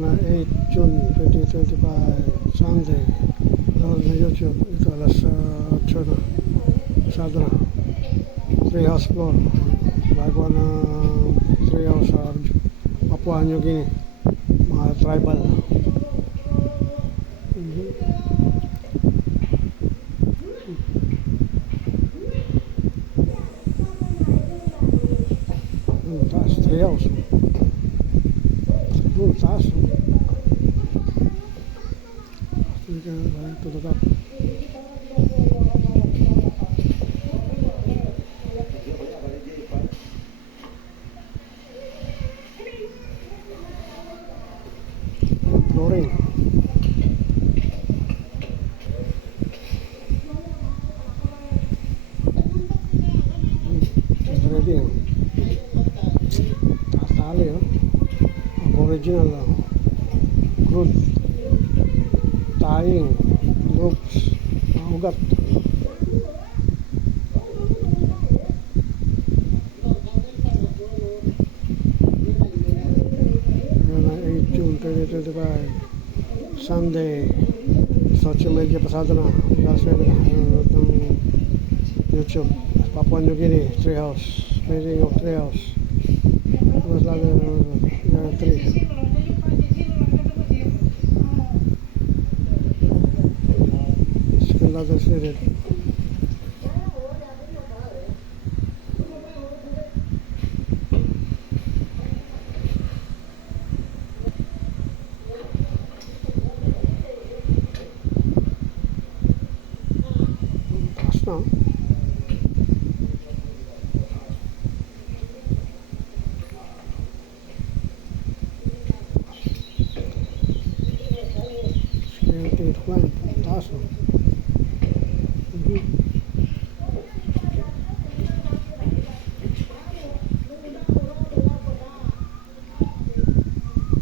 na 8 June 2025 Sunday. Load na YouTube. Ito alas 8 na. Masyado na. Treehouse floor. Bago na treehouse sa Papua New Guinea. Mga tribal. Taas, treehouse. Taas. Ito tetap. Flooring. Ready. Tali, Aboriginal. Crude. Tying. Ropes. Ugat. Yan ang 8 June 2025 Sunday. Social media pasado na. Gaswell na. Itong YouTube. Papua New Guinea. Treehouse. Meeting of Treehouse. Mas lagi na tree. Another city. Taas na. Security line. Taas na.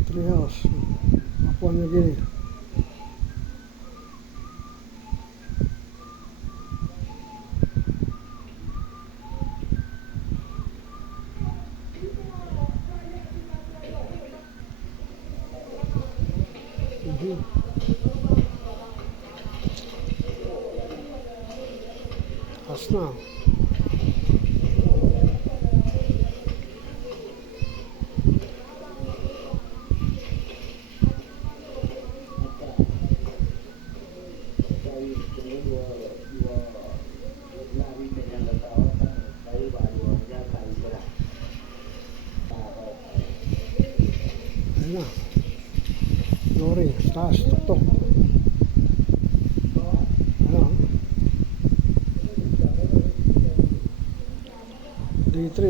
Treehouse, Papua New Guinea. Taas na. Ayan na. Flooring, taas, tuktok. Ayan. D3.